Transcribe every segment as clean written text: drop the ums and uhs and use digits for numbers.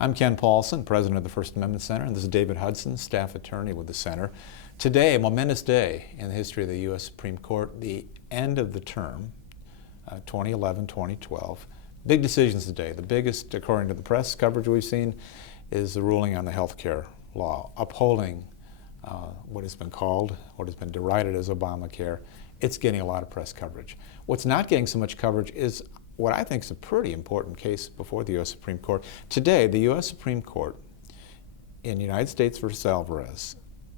I'm Ken Paulson, president of the First Amendment Center, and this is David Hudson, staff attorney with the center. Today, a momentous day in the history of the U.S. Supreme Court, the end of the term, 2011-2012. Big decisions today. The biggest, according to the press coverage we've seen, is the ruling on the health care law, upholding what has been derided as Obamacare. It's getting a lot of press coverage. What's not getting so much coverage is what I think is a pretty important case before the U.S. Supreme Court. Today, the U.S. Supreme Court in United States v. Alvarez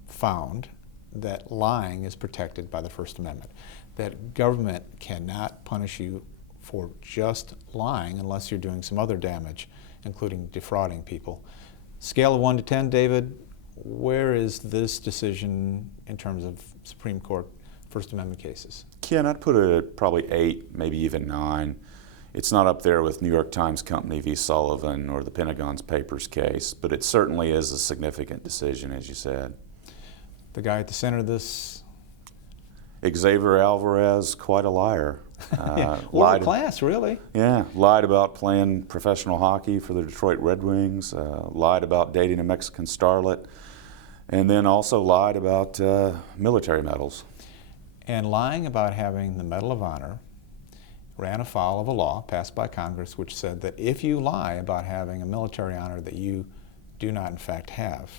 found that lying is protected by the First Amendment, that government cannot punish you for just lying unless you're doing some other damage, including defrauding people. Scale of 1 to 10, David, where is this decision in terms of Supreme Court First Amendment cases? Ken, I'd put it at probably 8, maybe even 9. It's not up there with New York Times Company v. Sullivan or the Pentagon's Papers case, but it certainly is a significant decision, as you said. The guy at the center of this? Xavier Alvarez, quite a liar. Yeah, world class, really. Yeah, lied about playing professional hockey for the Detroit Red Wings, lied about dating a Mexican starlet, and then also lied about military medals. And lying about having the Medal of Honor ran afoul of a law passed by Congress which said that if you lie about having a military honor that you do not in fact have,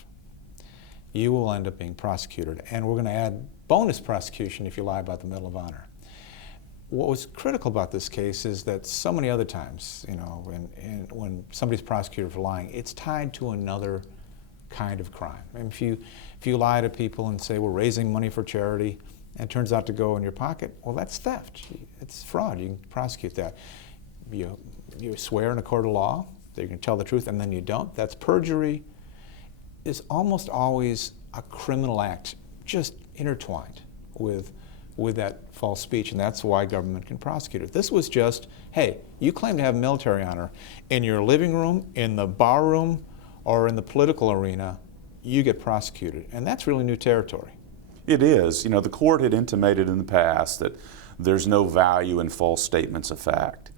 you will end up being prosecuted. And we're going to add bonus prosecution if you lie about the Medal of Honor. What was critical about this case is that so many other times, you know, when somebody's prosecuted for lying, it's tied to another kind of crime. And if you lie to people and say we're raising money for charity, and it turns out to go in your pocket, well, that's theft. It's fraud. You can prosecute that. You swear in a court of law that you're going to tell the truth, and then you don't. That's perjury. Is almost always a criminal act, just intertwined with that false speech, and that's why government can prosecute it. This was just, hey, you claim to have military honor in your living room, in the bar room, or in the political arena, you get prosecuted, and that's really new territory. It is. You know, the court had intimated in the past that there's no value in false statements of fact.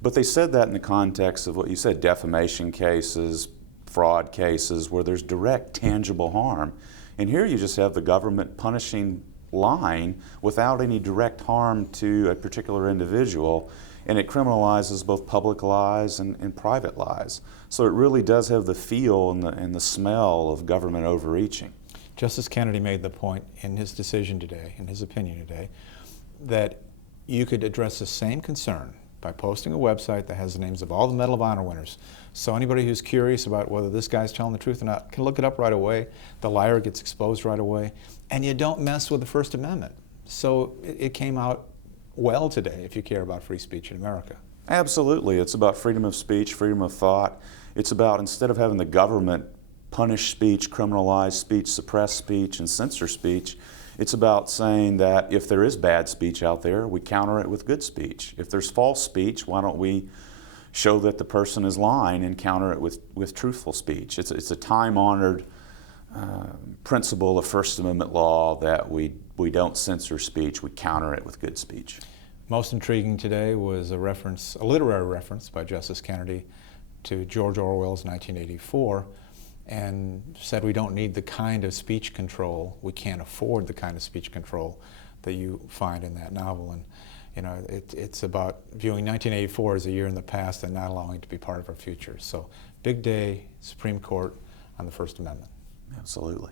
But they said that in the context of what you said, defamation cases, fraud cases, where there's direct, tangible harm. And here you just have the government punishing lying without any direct harm to a particular individual, and it criminalizes both public lies and private lies. So it really does have the feel and the smell of government overreaching. Justice Kennedy made the point in his decision today, in his opinion today, that you could address the same concern by posting a website that has the names of all the Medal of Honor winners. So anybody who's curious about whether this guy's telling the truth or not can look it up right away. The liar gets exposed right away. And you don't mess with the First Amendment. So it came out well today if you care about free speech in America. Absolutely. It's about freedom of speech, freedom of thought. It's about, instead of having the government punish speech, criminalize speech, suppress speech, and censor speech, it's about saying that if there is bad speech out there, we counter it with good speech. If there's false speech, why don't we show that the person is lying and counter it with truthful speech? It's a time-honored principle of First Amendment law that we don't censor speech, we counter it with good speech. Most intriguing today was a literary reference by Justice Kennedy to George Orwell's 1984, and said we don't need the kind of speech control, we can't afford the kind of speech control that you find in that novel. And you know, it's about viewing 1984 as a year in the past and not allowing it to be part of our future. So big day, Supreme Court on the First Amendment. Absolutely.